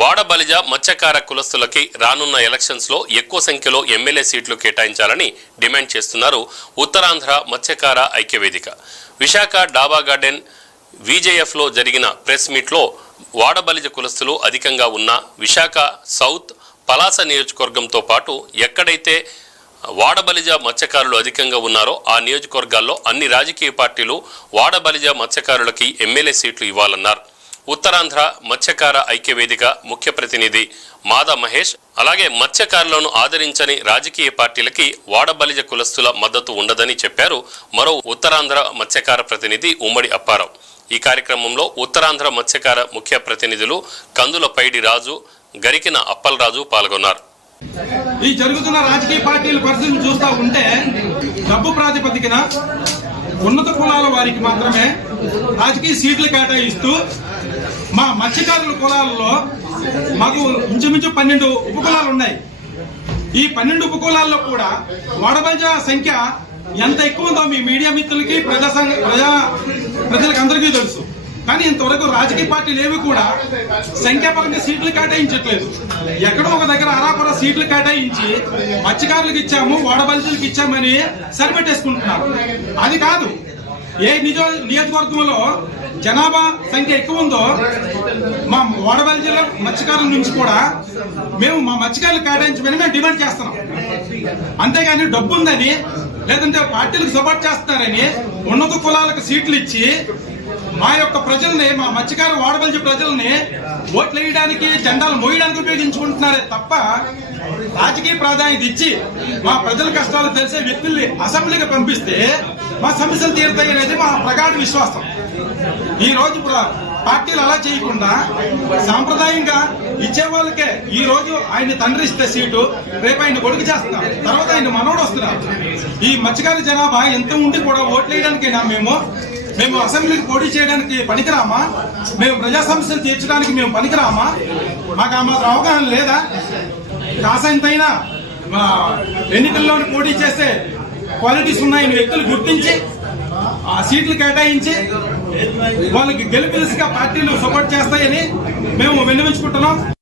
వాడబలిజ మత్స్యకార కులస్తులకి రానున్న ఎలక్షన్స్లో ఎక్కువ సంఖ్యలో ఎమ్మెల్యే సీట్లు కేటాయించాలని డిమాండ్ చేస్తున్నారు ఉత్తరాంధ్ర మత్స్యకార ఐక్యవేదిక. విశాఖ డాబా గార్డెన్ విజేఎఫ్లో జరిగిన ప్రెస్ మీట్లో వాడబలిజ కులస్తులు అధికంగా ఉన్న విశాఖ సౌత్ పలాస నియోజకవర్గంతో పాటు ఎక్కడైతే వాడబలిజ మత్స్యకారులు అధికంగా ఉన్నారో ఆ నియోజకవర్గాల్లో అన్ని రాజకీయ పార్టీలు వాడబలిజ మత్స్యకారులకి ఎమ్మెల్యే సీట్లు ఇవ్వాలన్నారు. ఉత్తరాంధ్ర మత్స్యకార ఐక్యవేదిక ముఖ్య ప్రతినిధి మాద మహేష్ అలాగే మత్స్యకారులను ఆదరించని రాజకీయ పార్టీలకి వాడబలిజ కులస్తుల మద్దతు ఉండదని చెప్పారు మరో ఉత్తరాంధ్ర మత్స్యకార ప్రతినిధి ఉమ్మడి అప్పారావు. ఈ కార్యక్రమంలో ఉత్తరాంధ్ర మత్స్యకార ముఖ్య ప్రతినిధులు కందుల పైడి రాజు గరికిన అప్పలరాజు పాల్గొన్నారు. ఈ జరుగుతున్న రాజకీయ పార్టీల పరిస్థితిని చూస్తా ఉంటే డబ్బు ప్రాతిపదికన ఉన్నత కులాల వారికి మాత్రమే రాజకీయ సీట్లు కేటాయిస్తూ మా మత్స్యకారుల కులాలలో మాకు ఇంచుమించు పన్నెండు ఉపకులాలు ఉన్నాయి ఈ పన్నెండు ఉపకులాల్లో కూడా వాడబజ సంఖ్య ఎంత ఎక్కువ ఉందో మీ మీడియా మిత్రులకి ప్రజా సంఘ ప్రజా ప్రజలకు అందరికీ తెలుసు. కానీ ఇంతవరకు రాజకీయ పార్టీలు ఏవి కూడా సంఖ్యాపరంగా సీట్లు కేటాయించట్లేదు. ఎక్కడో ఒక దగ్గర అరాపర సీట్లు కేటాయించి మత్స్యకారులకు ఇచ్చాము వాడబలిజలకు ఇచ్చామని సరిపెట్టేసుకుంటున్నారు. అది కాదు. ఏ నిజో నియోజకవర్గంలో జనాభా సంఖ్య ఎక్కువ ఉందో మా ఓడబల్లి జిల్లా మత్స్యకారుల నుంచి కూడా మేము మా మత్స్యకారులు కేటాయించమని మేము డిమాండ్ చేస్తున్నాం. అంతేగాని డబ్బు ఉందని లేదంటే పార్టీలకు సపోర్ట్ చేస్తున్నారని ఉన్నత కులాలకు సీట్లు ఇచ్చి మా యొక్క ప్రజల్ని మా మత్స్యకారు వాడబలిజ ప్రజల్ని ఓట్లు వేయడానికి జెండాలు మోయడానికి ఉపయోగించుకుంటున్నారే తప్ప రాజకీయ ప్రాధాన్యత ఇచ్చి మా ప్రజల కష్టాలు తెలిసే వ్యక్తుల్ని అసెంబ్లీకి పంపిస్తే మా సమస్యలు తీరుతాయి అనేది మా ప్రగాఢ విశ్వాసం. ఈ రోజు ప్ర- పార్టీలు అలా చేయకుండా సాంప్రదాయంగా ఇచ్చే వాళ్ళకే ఈ రోజు ఆయన తండ్రి ఇస్తే సీటు రేపు ఆయన కొడుకు చేస్తున్నారు. తర్వాత ఆయన మనవడు వస్తున్నారు. ఈ మత్స్యకారి జనాభా ఎంత ఉండి కూడా ఓట్లు వేయడానికైనా మేము మేము అసెంబ్లీకి పోటీ చేయడానికి పనికిరామా? మేము ప్రజా సమస్యలు తీర్చడానికి మేము పనికిరామా? మాకు ఆ మాత్రం అవగాహన లేదా? కాసంతైనా మా ఎన్నికల్లో పోటీ చేస్తే క్వాలిటీస్ ఉన్నాయని వ్యక్తులు గుర్తించి ఆ సీట్లు కేటాయించి వాళ్ళకి గెలుపు పార్టీలు సపోర్ట్ చేస్తాయని మేము విన్నవించుకుంటున్నాం.